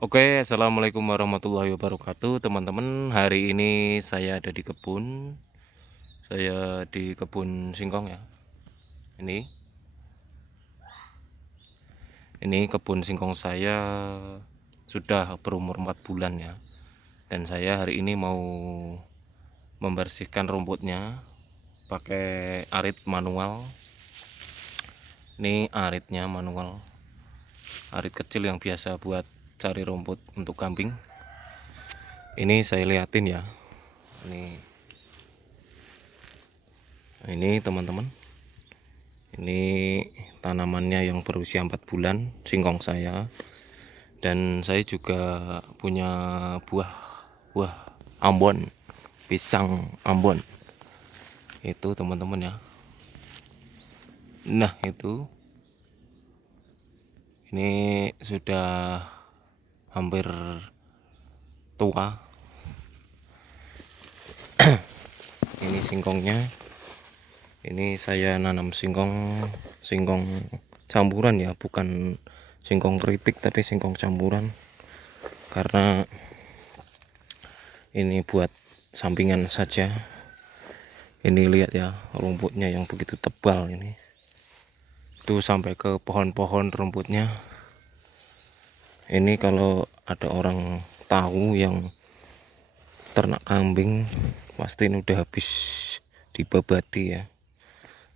Oke, assalamualaikum warahmatullahi wabarakatuh, teman-teman. Hari ini saya ada di kebun. Saya di kebun singkong ya. Ini, ini kebun singkong saya sudah berumur 4 bulan ya. Dan saya hari ini mau membersihkan rumputnya pakai arit manual. Ini aritnya manual, arit kecil yang biasa buat cari rumput untuk kambing. Ini saya liatin ya. Ini teman-teman. Ini tanamannya yang berusia 4 bulan, singkong saya. Dan saya juga punya buah Ambon, pisang Ambon. Itu teman-teman ya. Nah, itu ini sudah hampir tua. Ini singkongnya. Ini saya nanam singkong campuran ya, bukan singkong keripik tapi singkong campuran. Karena ini buat sampingan saja. Ini lihat ya, rumputnya yang begitu tebal ini. Itu sampai ke pohon-pohon rumputnya. Ini kalau ada orang tahu yang ternak kambing, pasti ini udah habis dibabati ya.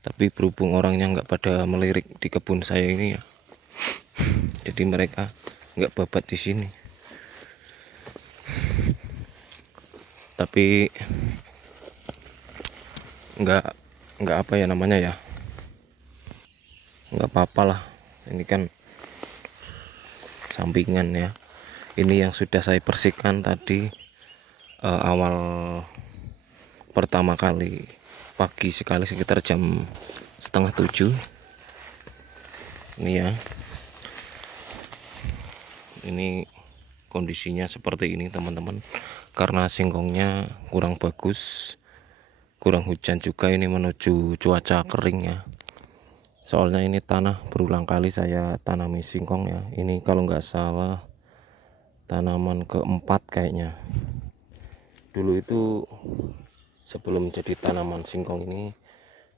Tapi berhubung orangnya nggak pada melirik di kebun saya ini ya, jadi mereka nggak babat di sini. Tapi nggak apa ya namanya ya, nggak apa-apa lah. Ini kan sampingan ya. Ini yang sudah saya bersihkan tadi awal pertama kali pagi sekali sekitar jam 6:30. Ini ya, ini kondisinya seperti ini teman-teman, karena singkongnya kurang bagus, kurang hujan juga, ini menuju cuaca kering ya. Soalnya ini tanah berulang kali saya tanami singkong ya. Ini kalau nggak salah tanaman keempat kayaknya. Dulu itu sebelum jadi tanaman singkong ini,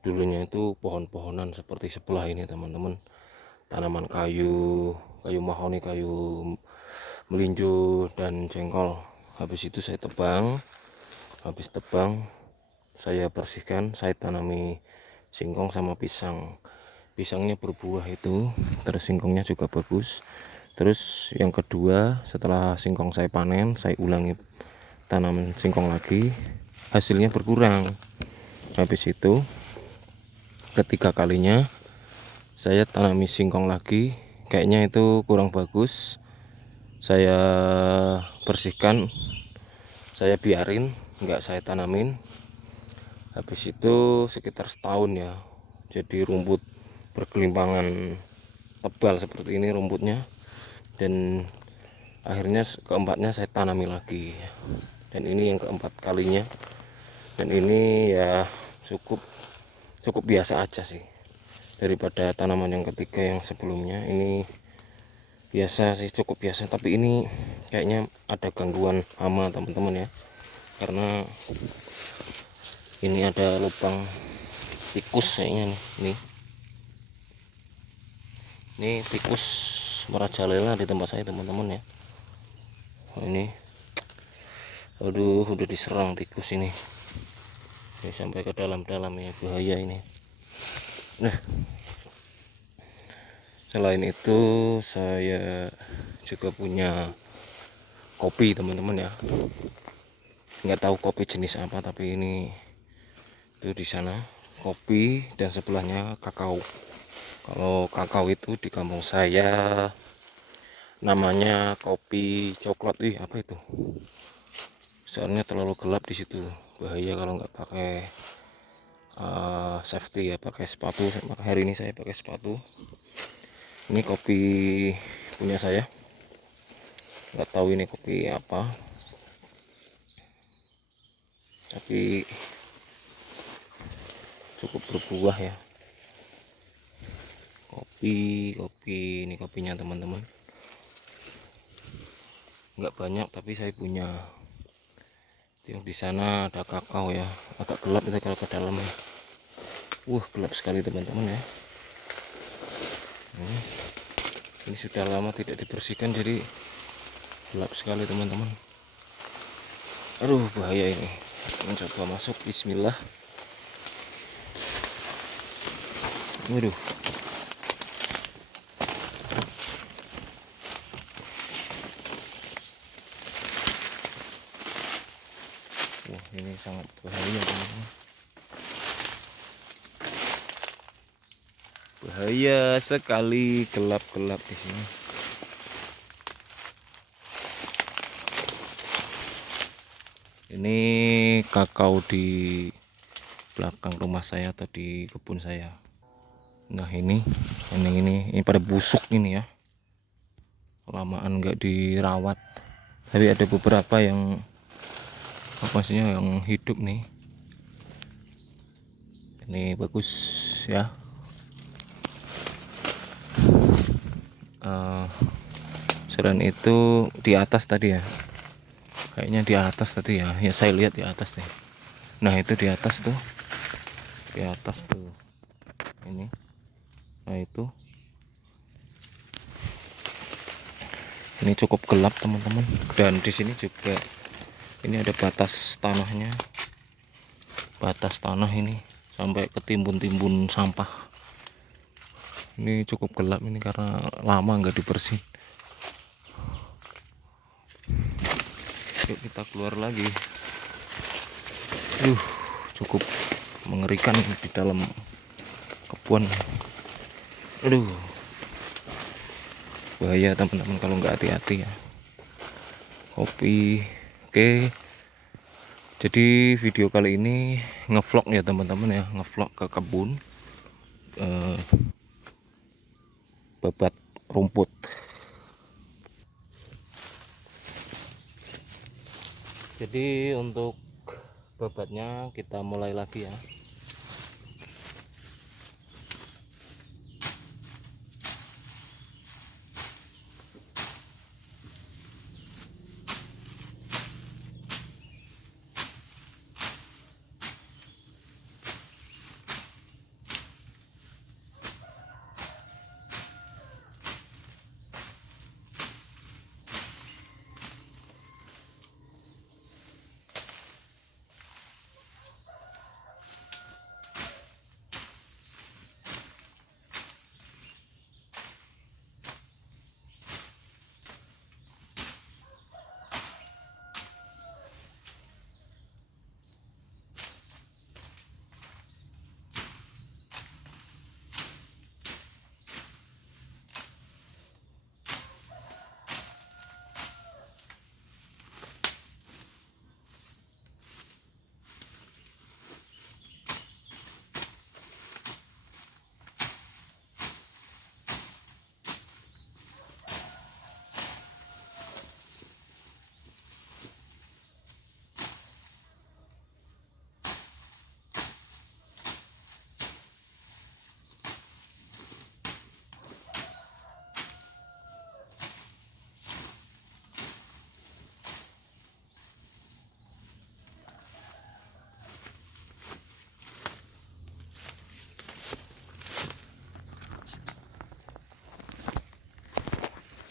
dulunya itu pohon-pohonan seperti sebelah ini teman-teman. Tanaman kayu mahoni, kayu melinjo dan jengkol. Habis itu saya tebang. Habis tebang saya bersihkan, saya tanami singkong sama pisang. Pisangnya berbuah itu, terus singkongnya juga bagus. Terus yang kedua, setelah singkong saya panen, saya ulangi tanaman singkong lagi, hasilnya berkurang. Habis itu ketiga kalinya saya tanami singkong lagi, kayaknya itu kurang bagus. Saya bersihkan, saya biarin, nggak saya tanamin. Habis itu sekitar setahun ya, jadi rumput bergelimpangan tebal seperti ini rumputnya. Dan akhirnya keempatnya saya tanami lagi, dan ini yang keempat kalinya. Dan ini ya cukup biasa aja sih, daripada tanaman yang ketiga yang sebelumnya. Ini biasa sih, cukup biasa, tapi ini kayaknya ada gangguan hama teman-teman ya, karena ini ada lubang tikus kayaknya nih. Ini tikus merajalela di tempat saya teman-teman ya. Ini aduh, udah diserang tikus ini sampai ke dalam-dalam ya, bahaya ini. Nah, selain itu saya juga punya kopi teman-teman ya. Nggak tahu kopi jenis apa, tapi ini itu di sana kopi dan sebelahnya kakao. Kalau kakao itu di kampung saya namanya kopi coklat. Apa itu? Soalnya terlalu gelap di situ, bahaya kalau nggak pakai safety ya, pakai sepatu. Maka hari ini saya pakai sepatu. Ini kopi punya saya, nggak tahu ini kopi apa, tapi cukup berbuah ya. Kopi ini kopinya teman-teman. nggak banyak tapi saya punya. Yang di sana ada kakao ya, agak gelap itu kalau ke dalam. Gelap sekali teman-teman ya. Ini sudah lama tidak dibersihkan jadi gelap sekali teman-teman. Aduh bahaya ini. Mencoba masuk, bismillah. Waduh. Wah ini sangat bahaya teman-teman. Bahaya sekali, gelap-gelap di sini. Ini kakao di belakang rumah saya atau di kebun saya. Nah ini pada busuk ini ya. Kelamaan nggak dirawat. Tapi ada beberapa yang yang hidup nih. Ini bagus ya. Selain itu di atas tadi ya, kayaknya di atas tadi ya, saya lihat di atas nih. Nah itu di atas tuh, ini. Nah itu, ini cukup gelap teman-teman. Dan di sini juga ini ada batas tanahnya, batas tanah ini sampai ketimbun-timbun sampah. Ini cukup gelap ini karena lama nggak dibersihin. Yuk kita keluar lagi. Cukup mengerikan di dalam kebun. Aduh, bahaya teman-teman kalau nggak hati-hati ya. Kopi. Oke. Jadi video kali ini ngevlog ya teman-teman ya, ngevlog ke kebun, babat rumput. Jadi untuk babatnya kita mulai lagi ya.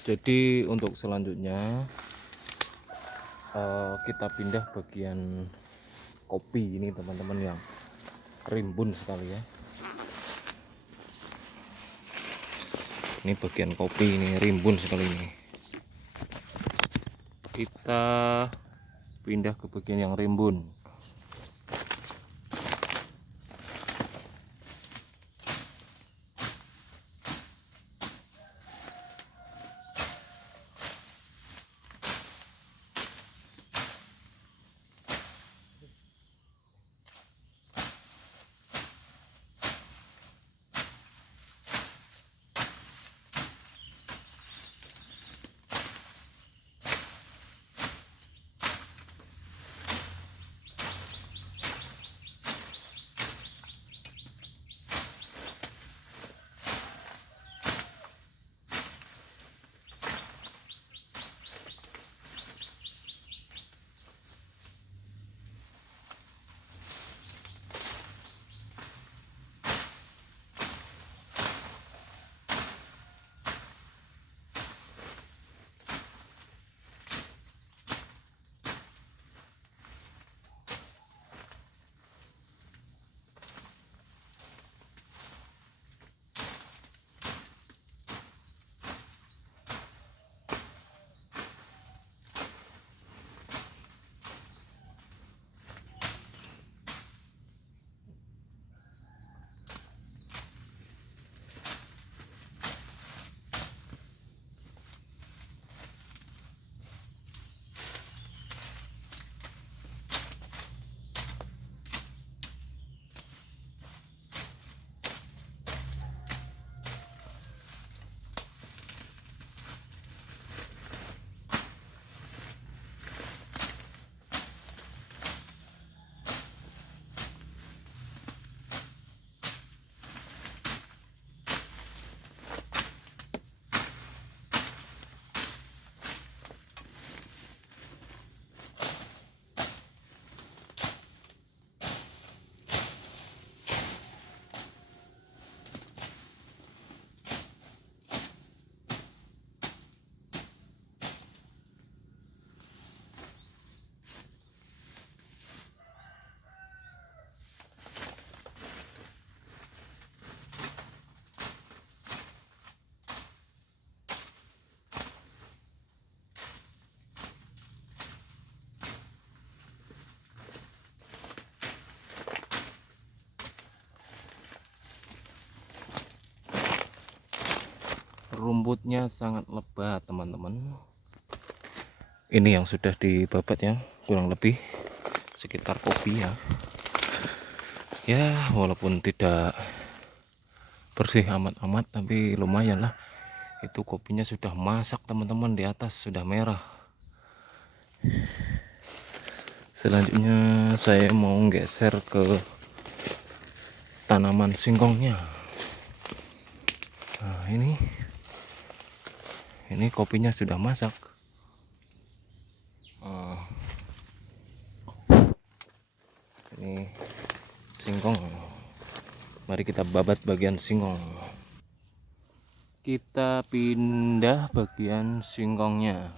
Jadi untuk selanjutnya kita pindah bagian kopi ini teman-teman, yang rimbun sekali ya. Ini bagian kopi ini rimbun sekali ini. Kita pindah ke bagian yang rimbun. rumputnya sangat lebat teman-teman. Ini yang sudah dibabat ya, kurang lebih sekitar kopi ya. Ya walaupun tidak bersih amat-amat tapi lumayan lah. Itu kopinya sudah masak teman-teman, di atas sudah merah. Selanjutnya saya mau geser ke tanaman singkongnya. Nah ini kopinya sudah masak. Ini singkong, mari kita babat bagian singkong. Kita pindah bagian singkongnya.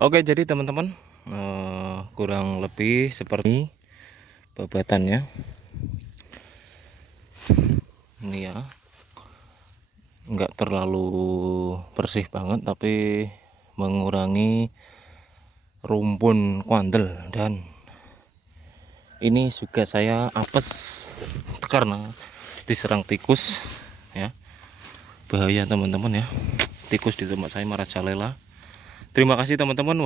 Oke, jadi teman-teman kurang lebih seperti babatannya. Ini ya, nggak terlalu bersih banget tapi mengurangi rumpun kuandel. Dan ini juga saya apes karena diserang tikus ya, bahaya teman-teman ya, tikus di tempat saya marajalela. Terima kasih teman-teman.